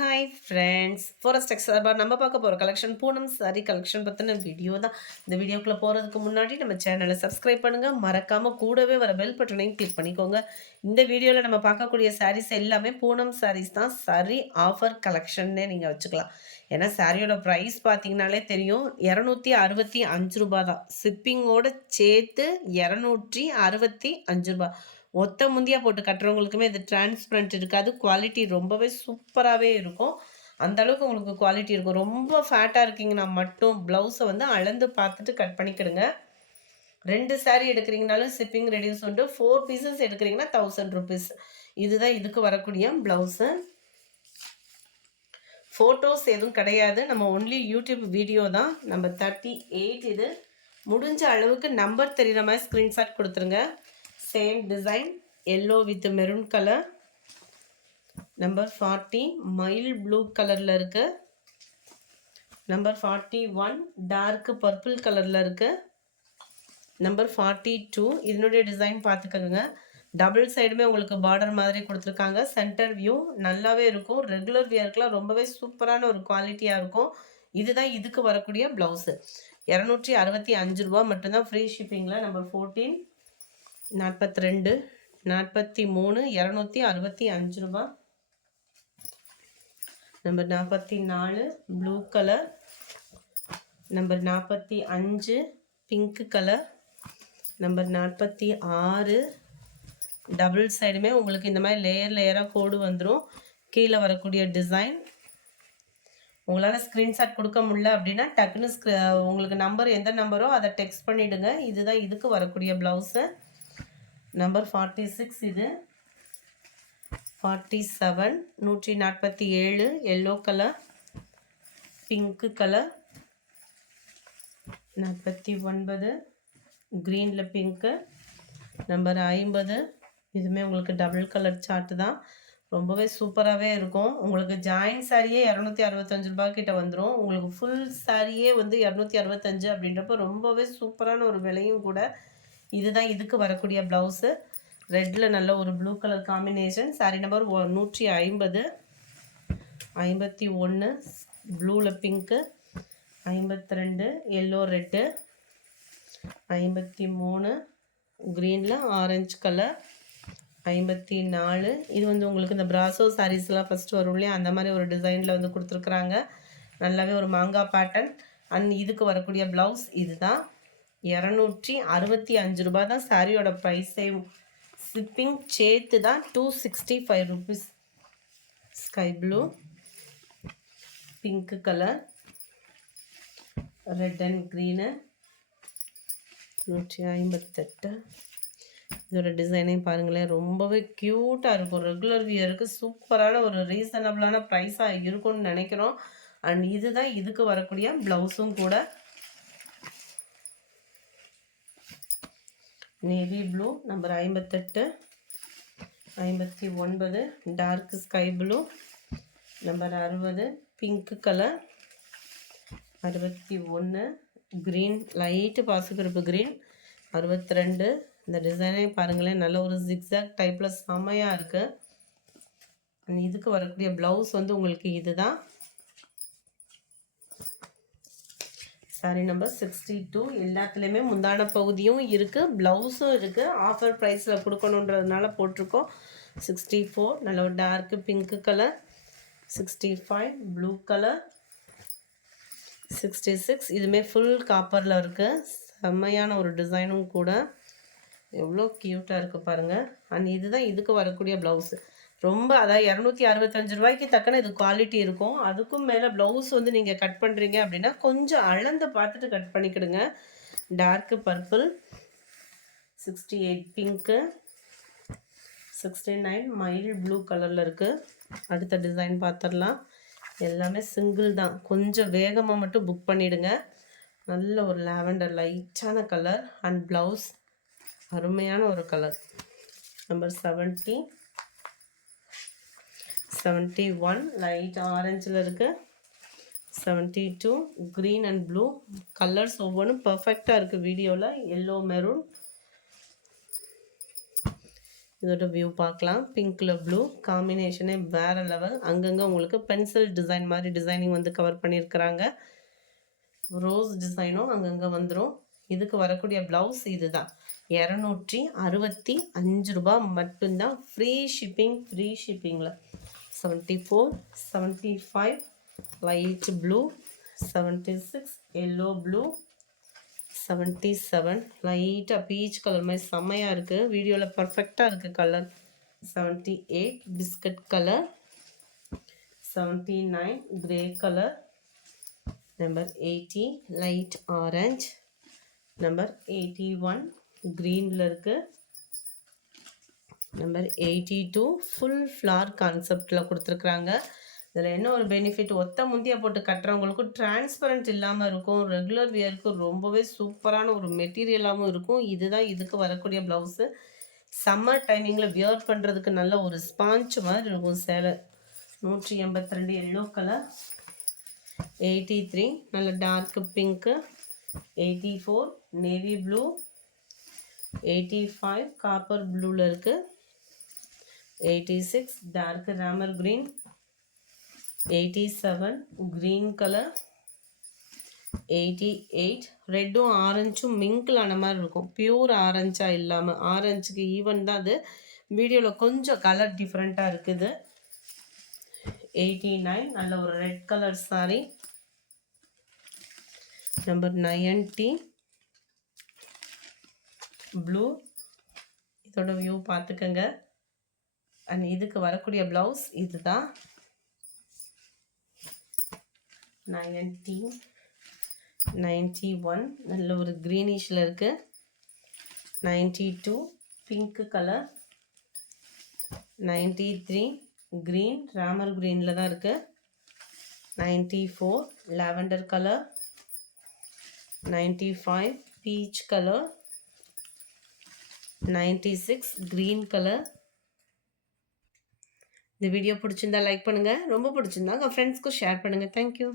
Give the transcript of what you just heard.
Hi friends, forest எக்ஸாபா நம்ம பார்க்க போகிற கலெக்ஷன் பூனம் சாரி கலெக்ஷன் பற்றின வீடியோ தான். இந்த வீடியோக்குள்ளே போகிறதுக்கு முன்னாடி நம்ம சேனலை சப்ஸ்கிரைப் பண்ணுங்கள், மறக்காமல் கூடவே வர பெல் பட்டனையும் கிளிக் பண்ணிக்கோங்க. இந்த வீடியோவில் நம்ம பார்க்கக்கூடிய சாரீஸ் எல்லாமே பூனம் சாரீஸ் தான். சரி ஆஃபர் கலெக்ஷன்னே நீங்கள் வச்சுக்கலாம். ஏன்னா சாரியோட ப்ரைஸ் பார்த்தீங்கனாலே தெரியும், 265 ரூபா தான். ஷிப்பிங்கோடு சேர்த்து 265 ரூபா. ஒத்த முந்தியா போட்டு கட்டுறவங்களுக்குமே இது டிரான்ஸ்பரண்ட் இருக்காது. குவாலிட்டி ரொம்பவே சூப்பராகவே இருக்கும். அந்த அளவுக்கு உங்களுக்கு குவாலிட்டி இருக்கும். ரொம்ப ஃபேட்டாக இருக்கீங்கன்னா மட்டும் ப்ளவுஸை வந்து அளந்து பார்த்துட்டு கட் பண்ணிக்கிடுங்க. 2 சாரீ எடுக்கிறீங்கனாலும் ஷிப்பிங் ரெடியூஸ் உண்டு. 4 பீசஸ் எடுக்கிறீங்கன்னா 1000 ருபீஸ். இதுதான் இதுக்கு வரக்கூடிய ப்ளவுஸு. ஃபோட்டோஸ் எதுவும் கிடையாது. நம்ம ஒன்லி யூடியூப் வீடியோ தான். நம்பர் 38 இது. முடிஞ்ச அளவுக்கு நம்பர் தெரிகிற மாதிரி ஸ்க்ரீன்ஷாட் கொடுத்துருங்க. Same design yellow with maroon colour. Number 40 மயில் ப்ளூ கலரில் இருக்கு. நம்பர் 41 டார்க் பர்பிள் கலரில் இருக்கு. நம்பர் 42 இதனுடைய டிசைன் பார்த்துக்கோங்க. டபுள் சைடுமே உங்களுக்கு பார்டர் மாதிரி கொடுத்துருக்காங்க. சென்டர் வியூ நல்லாவே இருக்கும். ரெகுலர் வியர்க்கெலாம் ரொம்பவே சூப்பரான ஒரு குவாலிட்டியாக இருக்கும். இதுதான் இதுக்கு வரக்கூடிய ப்ளவுஸு. 265 ரூபா மட்டும்தான், ஃப்ரீ ஷிப்பிங்கில். நம்பர் 14 42 43 265 ரூபா. Number 44 blue colour. Number 45 pink colour. Number 46 double சைடுமே உங்களுக்கு இந்த மாதிரி லேயராக கோடு வந்துடும். கீழே வரக்கூடிய டிசைன். உங்களால் ஸ்க்ரீன்ஷாட் கொடுக்க முடியல அப்படின்னா டக்குன்னு உங்களுக்கு நம்பர் எந்த நம்பரோ அதை டெக்ஸ்ட் பண்ணிவிடுங்க. இதுதான் இதுக்கு வரக்கூடிய ப்ளவுஸு. நம்பர் 46 இது. 47 147 எல்லோ கலர், பிங்க் கலர். 49 க்ரீனில் பிங்க்கு. நம்பர் 50 இதுவுமே உங்களுக்கு டபுள் கலர் சார்ட்டு தான். ரொம்பவே சூப்பராகவே இருக்கும். உங்களுக்கு ஜாயின் சாரியே 265 ரூபா கிட்ட வந்துடும். உங்களுக்கு ஃபுல் சாரியே வந்து 265 அப்படின்றப்போ ரொம்பவே சூப்பரான ஒரு விலையும் கூட. இதுதான் இதுக்கு வரக்கூடிய ப்ளவுஸு. ரெட்டில் நல்ல ஒரு blue colour combination. Sorry number 150. 51 ப்ளூவில் பிங்க்கு. 52 yellow red. 53 க்ரீனில் ஆரஞ்சு கலர். 54 இது வந்து உங்களுக்கு இந்த பிராசோ சாரீஸ்லாம் ஃபஸ்ட்டு வரும் இல்லையா, அந்த மாதிரி ஒரு டிசைனில் வந்து கொடுத்துருக்குறாங்க. நல்லாவே ஒரு மாங்காய் பேட்டர்ன். அண்ட் இதுக்கு வரக்கூடிய ப்ளவுஸ் இதுதான். 265 ரூபா தான் சாரியோட ப்ரைஸே. ஷிப்பிங் சேர்த்து தான் 265 rupees. Sky blue, pink colour, red and green. 158. இதோட டிசைனையும் பாருங்களேன், ரொம்பவே க்யூட்டாக இருக்கும். ரெகுலர் வியருக்கு சூப்பரான ஒரு ரீசனபிளான ப்ரைஸாக இருக்கும்னு நினைக்கிறோம். அண்ட் இதுதான் இதுக்கு வரக்கூடிய ப்ளவுஸும் கூட. Navy blue number 58. 59 dark sky blue. Number 60 pink colour. 61 green light பாசிப்பருப்பு க்ரீன். 62 இந்த டிசைனே பாருங்களேன், நல்ல ஒரு ஜிக்ஸாக் டைப்பில் செம்மையாக இருக்குது. இதுக்கு வரக்கூடிய ப்ளவுஸ் வந்து உங்களுக்கு இதுதான். Sorry number 62. எல்லாத்துலேயுமே முந்தான பகுதியும் இருக்குது, ப்ளவுஸும் இருக்குது. ஆஃபர் ப்ரைஸில் கொடுக்கணுன்றதுனால போட்டிருக்கோம். 64 நல்ல ஒரு torque pink colour. 65 blue colour. 66 இதுவுமே ஃபுல் காப்பரில் இருக்குது. செம்மையான ஒரு டிசைனும் கூட. எவ்வளோ க்யூட்டாக இருக்குது பாருங்கள். அண்ட் இதுதான் இதுக்கு வரக்கூடிய ப்ளவுஸு. ரொம்ப அதாவது 265 ரூபாய்க்கு தக்கன இது குவாலிட்டி இருக்கும். அதுக்கும் மேலே ப்ளவுஸ் வந்து நீங்கள் கட் பண்ணுறீங்க அப்படின்னா கொஞ்சம் அளந்து பார்த்துட்டு கட் பண்ணிக்கிடுங்க. Dark purple. 68 பிங்க்கு. 69 மயில் ப்ளூ கலரில் இருக்குது. அடுத்த டிசைன் பார்த்துடலாம். எல்லாமே சிங்கிள் தான், கொஞ்சம் வேகமாக மட்டும் புக் பண்ணிவிடுங்க. நல்ல ஒரு லாவெண்டர் லைட்டான கலர். அண்ட் ப்ளவுஸ் அருமையான ஒரு கலர். நம்பர் 70. 71 லைட் ஆரஞ்சில் இருக்குது. 72 க்ரீன் அண்ட் ப்ளூ கலர்ஸ் ஒவ்வொன்றும் பர்ஃபெக்டாக இருக்குது வீடியோவில். Yellow maroon. இதோட வியூ பார்க்கலாம். பிங்க்கில் ப்ளூ காம்பினேஷனே வேறு லெவல். அங்கங்கே உங்களுக்கு பென்சில் டிசைன் மாதிரி டிசைனிங் வந்து கவர் பண்ணியிருக்கிறாங்க. ரோஸ் டிசைனும் அங்கங்கே வந்துடும். இதுக்கு வரக்கூடிய ப்ளவுஸ் இது தான். 265 ரூபா மட்டும்தான். ஃப்ரீ ஷிப்பிங்கில் 74, 75 லைட் ப்ளூ, 76 எல்லோ ப்ளூ, 77 லைட்டாக பீச் கலர் மாதிரி செம்மையாக இருக்குது. வீடியோவில் பர்ஃபெக்டாக இருக்குது colour. 78 biscuit colour, 79 grey colour, number 80 light orange, number 81 க்ரீனில் இருக்குது, நம்பர் 82 ஃபுல் ஃப்ளார் கான்செப்டில் கொடுத்துருக்குறாங்க. இதில் என்ன ஒரு பெனிஃபிட், ஒத்த முந்தியா போட்டு கட்டுறவங்களுக்கும் டிரான்ஸ்பரண்ட் இல்லாமல் இருக்கும். ரெகுலர் வியருக்கு ரொம்பவே சூப்பரான ஒரு மெட்டீரியலாகவும் இருக்கும். இதுதான் இதுக்கு வரக்கூடிய ப்ளவுஸு. சம்மர் டைமிங்கில் வியர் பண்ணுறதுக்கு நல்ல ஒரு ஸ்பாஞ்ச் மாதிரி இருக்கும் சேலை. 182 எல்லோ கலர், 83 நல்ல dark pink, 84 navy blue, 85 copper ப்ளூவில் இருக்குது, 86 dark Ramar green, 87 green colour, 88 ரெட்டும் ஆரஞ்சும் மிங்கிள் ஆன மாதிரி இருக்கும். பியூர் ஆரஞ்சாக இல்லாமல், ஆரஞ்சுக்கு ஈவன் தான் அது. வீடியோவில் கொஞ்சம் கலர் டிஃப்ரெண்ட்டாக இருக்குது. 89 நல்ல ஒரு red colour sorry. Number 90 blue. இதோட வியூ பார்த்துக்கங்க. அண்ட் இதுக்கு வரக்கூடிய ப்ளவுஸ் இதுதான். 90, 91 நல்ல ஒரு க்ரீனிஷில் இருக்குது. 92 பிங்க் கலர், 93 க்ரீன் ராமர் க்ரீனில் தான் இருக்குது, 94 lavender colour, 95 peach colour, 96 green colour. இந்த வீடியோ பிடிச்சிருந்தா லைக் பண்ணுங்கள். ரொம்ப பிடிச்சிருந்தா உங்கள் ஃப்ரெண்ட்ஸ்க்கும் ஷேர் பண்ணுங்கள். தேங்க்யூ.